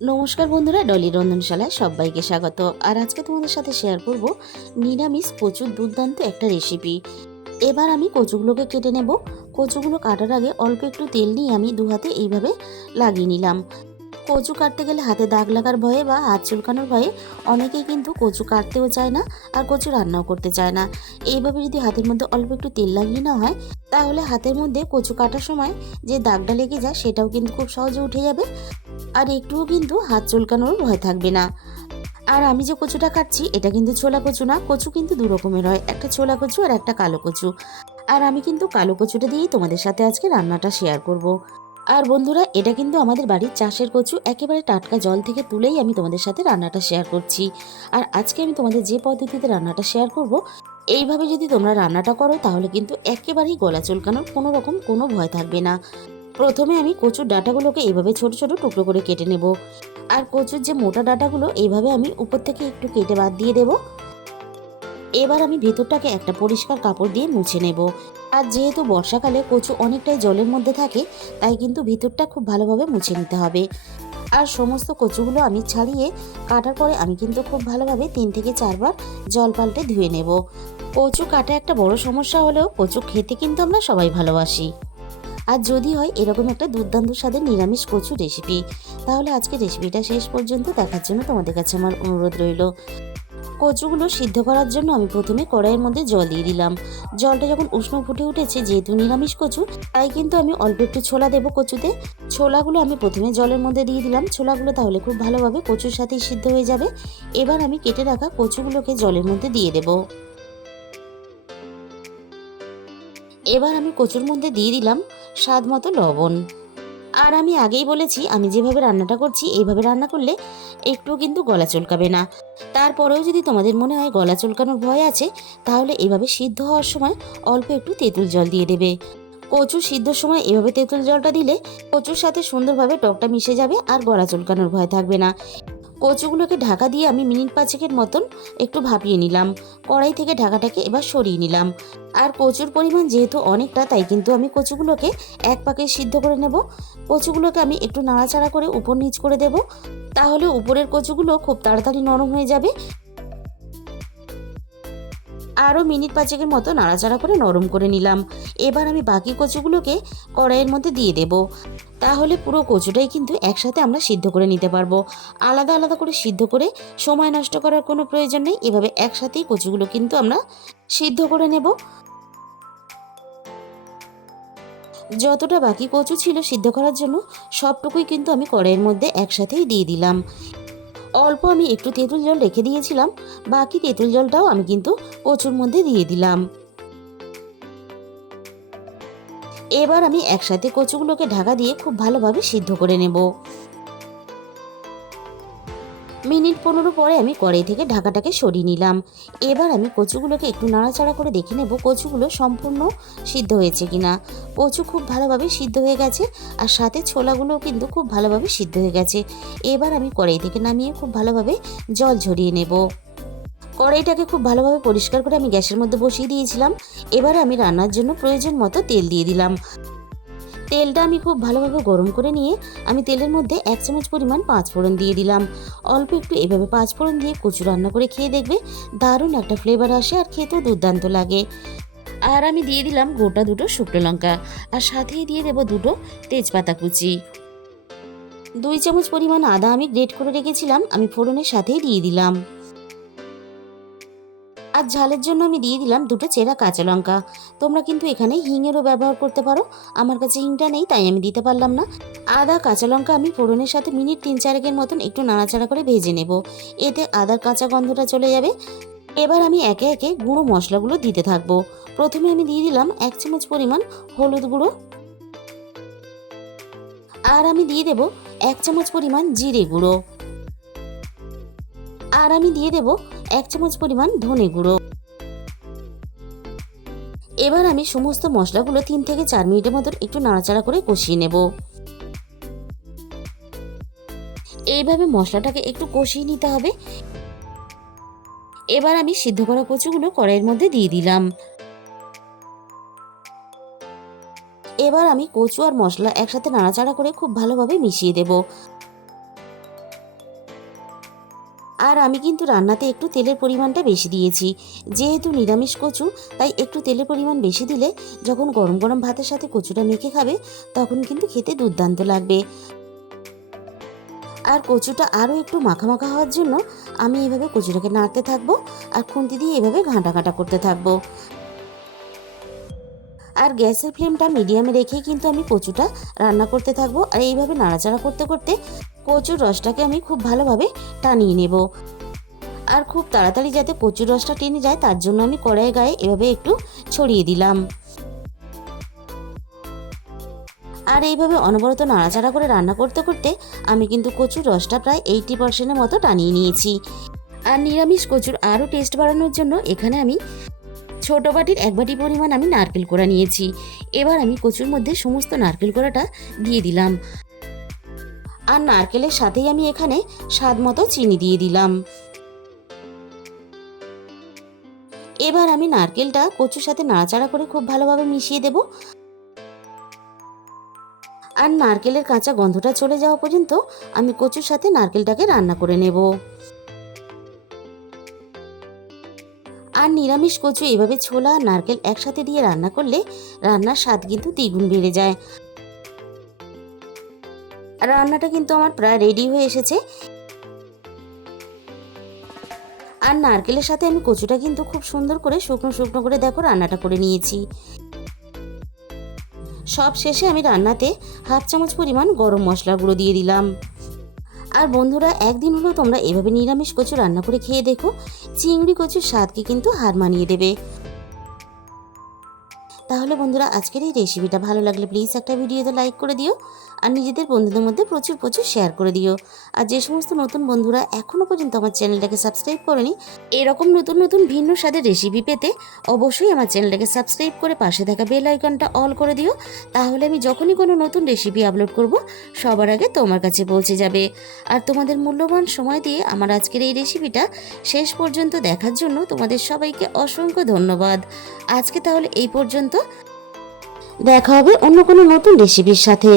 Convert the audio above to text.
নমস্কার বন্ধুরা, ডলি রন্ধনশালায় সবাইকে স্বাগত। আর আজকে তোমাদের সাথে শেয়ার করব নিরামিষ কচুর দুর্দান্ত একটা রেসিপি। এবার আমি কচুগুলোকে কেটে নেব। কচুগুলো কাটার আগে অল্প একটু তেল নিয়ে আমি দু হাতে এইভাবে লাগিয়ে নিলাম। কচু কাটতে গেলে হাতে দাগ লাগার ভয়ে বা হাত চুলকানোর ভয়ে অনেকেই কিন্তু কচু কাটতেও চায় না, আর কচু রান্নাও করতে চায় না। এইভাবে যদি হাতের মধ্যে অল্প একটু তেল লাগিয়ে নেওয়া হয়, তাহলে হাতের মধ্যে কচু কাটার সময় যে দাগটা লেগে যায় সেটাও কিন্তু খুব সহজে উঠে যাবে, আর একটুও কিন্তু হাত চুলকানোর ভয় থাকবে না। আর আমি যে কচুটা কাটছি এটা কিন্তু ছোলা কচু না, কচু কিন্তু দু রকমের হয়, একটা ছোলা কচু আর একটা কালো কচু। আর আমি কিন্তু কালো কচুটা দিয়েই তোমাদের সাথে আজকে রান্নাটা শেয়ার করব। আর বন্ধুরা, এটা কিন্তু আমাদের বাড়ির চাষের কচু, একেবারে টাটকা জল থেকে তুলেই আমি তোমাদের সাথে রান্নাটা শেয়ার করছি। আর আজকে আমি তোমাদের যে পদ্ধতিতে রান্নাটা শেয়ার করব, এইভাবে যদি তোমরা রান্নাটা করো তাহলে কিন্তু একেবারেই গলা চুলকানোর কোনো রকম কোনো ভয় থাকবে না। প্রথমে আমি কচুর ডাঁটাগুলোকে এইভাবে ছোট ছোট টুকরো করে কেটে নেব। আর কচুর যে মোটা ডাঁটাগুলো এইভাবে আমি উপর থেকে একটু কেটে বাদ দিয়ে দেব। এবার আমি ভেতরটাকে একটা পরিষ্কার কাপড় দিয়ে মুছে নেব। আর যেহেতু বর্ষাকালে কচু অনেকটাই জলের মধ্যে থাকে, তাই কিন্তু ভিতরটা খুব ভালোভাবে মুছে নিতে হবে। আর সমস্ত কচুগুলো আমি ছাড়িয়ে কাটার পরে আমি কিন্তু খুব ভালোভাবে 3 থেকে 4 বার জল পাল্টে ধুয়ে নেব। কচু কাটা একটা বড় সমস্যা হলেও কচু খেতে কিন্তু আমরা সবাই ভালোবাসি। আর যদি হয় এরকম একটা দুর্দান্ত স্বাদের নিরামিষ কচু রেসিপি, তাহলে আজকে রেসিপিটা শেষ পর্যন্ত দেখার জন্য তোমাদের কাছে আমার অনুরোধ রইল। কচুগুলো সিদ্ধ করার জন্য আমি প্রথমে কড়াইয়ের মধ্যে জল দিয়ে দিলাম। জলটা যখন উষ্ণ ফুটে উঠেছে, যেহেতু নিরামিষ কচু তাই কিন্তু আমি অল্প একটু ছোলা দেবো কচুতে। ছোলাগুলো আমি প্রথমে জলের মধ্যে দিয়ে দিলাম, ছোলাগুলো তাহলে খুব ভালোভাবে কচুর সাথেই সিদ্ধ হয়ে যাবে। এবার আমি কেটে রাখা কচুগুলোকে জলের মধ্যে দিয়ে দেবো। এবার আমি কচুর মধ্যে দিয়ে দিলাম স্বাদ মতো লবণ। আর আমি আগেই বলেছি, আমি যেভাবে রান্নাটা করছি এইভাবে রান্না করলে একটু কিন্তু গলা চুলকাবে না। তারপরেও যদি তোমাদের মনে হয় গলা চুলকানোর ভয় আছে, তাহলে এভাবে সিদ্ধ হওয়ার সময় অল্প একটু তেঁতুল জল দিয়ে দেবে। কচু সিদ্ধর সময় এভাবে তেঁতুল জলটা দিলে কচুর সাথে সুন্দরভাবে টকটা মিশে যাবে, আর গলা চুলকানোর ভয় থাকবে না। কচুগুলোকে ঢাকা দিয়ে আমি মিনিট 5-এর মতন একটু ভাপিয়ে নিলাম। কড়াই থেকে ঢাকাটাকে এবার সরিয়ে নিলাম। আর কচুর পরিমাণ যেহেতু অনেকটা, তাই কিন্তু আমি কচুগুলোকে এক পাকে সিদ্ধ করে নেব। কচুগুলোকে আমি একটু নাড়াচাড়া করে উপর নিচ করে দেব, তাহলে উপরের কচুগুলো খুব তাড়াতাড়ি নরম হয়ে যাবে। আরও মিনিট 5-এর মতো নাড়াচাড়া করে নরম করে নিলাম। এবার আমি বাকি কচুগুলোকে কড়াইয়ের মধ্যে দিয়ে দেব। তাহলে পুরো কচুটাই কিন্তু একসাথে আমরা সিদ্ধ করে নিতে পারবো। আলাদা আলাদা করে সিদ্ধ করে সময় নষ্ট করার কোনো প্রয়োজন নেই, এভাবে একসাথেই কচুগুলো কিন্তু আমরা সিদ্ধ করে নেব। যতটা বাকি কচু ছিল সিদ্ধ করার জন্য, সবটুকুই কিন্তু আমি কড়াইয়ের মধ্যে একসাথেই দিয়ে দিলাম। অল্প আমি একটু তেঁতুল জল রেখে দিয়েছিলাম, বাকি তেঁতুল জলটাও আমি কিন্তু কচুর মধ্যে দিয়ে দিলাম। এবার আমি একসাথে কচুগুলোকে ঢাকা দিয়ে খুব ভালোভাবে সিদ্ধ করে নেব। মিনিট 15 পরে আমি কড়াই থেকে ঢাকাটাকে সরিয়ে নিলাম। এবার আমি কচুগুলোকে একটু নাড়াচাড়া করে দেখে নেব কচুগুলো সম্পূর্ণ সিদ্ধ হয়েছে কিনা। কচু খুব ভালোভাবে সিদ্ধ হয়ে গেছে, আর সাথে ছোলাগুলোও কিন্তু খুব ভালোভাবে সিদ্ধ হয়ে গেছে। এবার আমি কড়াই থেকে নামিয়ে খুব ভালোভাবে জল ঝরিয়ে নেব। কড়াইটাকে খুব ভালোভাবে পরিষ্কার করে আমি গ্যাসের মধ্যে বসিয়ে দিয়েছিলাম। এবার আমি রান্নার জন্য প্রয়োজন মতো তেল দিয়ে দিলাম। তেলটা আমি খুব ভালোভাবে গরম করে নিয়ে আমি তেলের মধ্যে 1 চামচ পরিমাণ পাঁচফোড়ন দিয়ে দিলাম। অল্প একটু এভাবে পাঁচফোড়ন দিয়ে কচু রান্না করে খেয়ে দেখবে, দারুণ একটা ফ্লেভার আসে আর খেতেও দুর্দান্ত লাগে। আর আমি দিয়ে দিলাম গোটা দুটো শুকনো লঙ্কা, আর সাথেই দিয়ে দেবো দুটো তেজপাতা কুচি। 2 চামচ পরিমাণ আদা আমি গ্রেট করে রেখেছিলাম, আমি ফোড়নের সাথেই দিয়ে দিলাম। আর ঝালের জন্য আমি দিয়ে দিলাম দুটো চেরা কাঁচা লঙ্কা। তোমরা কিন্তু এখানে হিঙেরও ব্যবহার করতে পারো, আমার কাছে হিংটা নেই তাই আমি দিতে পারলাম না। আদা কাঁচা লঙ্কা আমি ফোড়নের সাথে মিনিট 3-4-এর মতন একটু নাড়াচাড়া করে ভেজে নেব, এতে আদার কাঁচা গন্ধটা চলে যাবে। এবার আমি একে একে গুঁড়ো মশলাগুলো দিতে থাকবো। প্রথমে আমি দিয়ে দিলাম 1 চামচ পরিমাণ হলুদ গুঁড়ো, আর আমি দিয়ে দেব 1 চামচ পরিমাণ জিরে গুঁড়ো, আর আমি দিয়ে দেব 1 চামচ পরিমাণ ধনে গুঁড়ো। এবার আমি সমস্ত মশলাগুলো 3 থেকে 4 মিনিটের মতো একটু নাড়াচাড়া করে কষিয়ে নেব। এইভাবে মশলাটাকে একটু কষিয়ে নিতে হবে। এবার আমি সিদ্ধ করা কচুগুলো কড়াইয়ের মধ্যে দিয়ে দিলাম। এবার আমি কচু আর মশলা একসাথে নাড়াচাড়া করে খুব ভালোভাবে মিশিয়ে দেব। আর আমি কিন্তু রান্নাতে একটু তেলের পরিমাণটা বেশি দিয়েছি, যেহেতু নিরামিষ কচু তাই একটু তেলের পরিমাণ বেশি দিলে যখন গরম গরম ভাতের সাথে কচুটা মেখে খাবে তখন কিন্তু খেতে দুর্দান্ত লাগবে। আর কচুটা আরও একটু মাখা মাখা হওয়ার জন্য আমি এভাবে কচুটাকে নাড়তে থাকবো আর খুন্তি দিয়ে এভাবে ঘাঁটা ঘাঁটা করতে থাকবো। আর গ্যাসের ফ্লেমটা মিডিয়ামে রেখেই কিন্তু আমি কচুটা রান্না করতে থাকবো। আর এইভাবে নাড়াচাড়া করতে করতে কচুর রসটাকে আমি খুব ভালোভাবে টানিয়ে নেব। আর খুব তাড়াতাড়ি যাতে কচুর রসটা টেনে যায় তার জন্য আমি কড়াইয়ের গায়ে এভাবে একটু ছড়িয়ে দিলাম। আর এইভাবে অনবরত নাড়াচাড়া করে রান্না করতে করতে আমি কিন্তু কচুর রসটা প্রায় 80%-এর মতো টানিয়ে নিয়েছি। আর নিরামিষ কচুর আরও টেস্ট বাড়ানোর জন্য এখানে আমি ছোট বাটির 1 বাটি পরিমাণ আমি নারকেল কোড়া নিয়েছি। এবার আমি কচুর মধ্যে সমস্ত নারকেল কোড়াটা দিয়ে দিলাম। আর নারকেলের সাথেই আমি এখানে স্বাদ মতো চিনি দিয়ে দিলাম। এবার আমি নারকেলটা কচুর সাথে নাড়াচাড়া করে খুব ভালোভাবে মিশিয়ে দেব। আর নারকেলের কাঁচা গন্ধটা চলে যাওয়া পর্যন্ত আমি কচুর সাথে নারকেলটাকে রান্না করে নেব। আর নিরামিষ কচু এভাবে ছোলা আর নারকেল একসাথে দিয়ে রান্না করলে রান্নার স্বাদ কিন্তু দ্বিগুণ বেড়ে যায়। আর রান্নাটা কিন্তু আমার প্রায় রেডি হয়ে এসেছে। আর নারকেলের সাথে আমি কচুটা কিন্তু খুব সুন্দর করে শুকনো শুকনো করে দেখো রান্নাটা করে নিয়েছি। সব শেষে আমি রান্নাতে 1/2 চামচ পরিমাণ গরম মশলা গুঁড়ো দিয়ে দিলাম। আর বন্ধুরা, একদিন হলেও তোমরা এভাবে নিরামিষ কচু রান্না করে খেয়ে দেখো, চিংড়ি কচুর স্বাদকে কিন্তু হার মানিয়ে দেবে। তাহলে বন্ধুরা, আজকের এই রেসিপিটা ভালো লাগলে প্লিজ একটা ভিডিওতে লাইক করে দিও আর নিজেদের বন্ধুদের মধ্যে প্রচুর প্রচুর শেয়ার করে দিও। আর যে সমস্ত নতুন বন্ধুরা এখনও পর্যন্ত আমার চ্যানেলটাকে সাবস্ক্রাইব করেনি, এরকম নতুন নতুন ভিন্ন স্বাদের রেসিপি পেতে অবশ্যই আমার চ্যানেলটাকে সাবস্ক্রাইব করে পাশে থাকা বেল আইকনটা অল করে দিও। তাহলে আমি যখনই কোনো নতুন রেসিপি আপলোড করব সবার আগে তোমার কাছে পৌঁছে যাবে। আর তোমাদের মূল্যবান সময় দিয়ে আমার আজকের এই রেসিপিটা শেষ পর্যন্ত দেখার জন্য তোমাদের সবাইকে অসংখ্য ধন্যবাদ। আজকে তাহলে এই পর্যন্ত, দেখা হবে অন্য কোনো নতুন রেসিপির সাথে।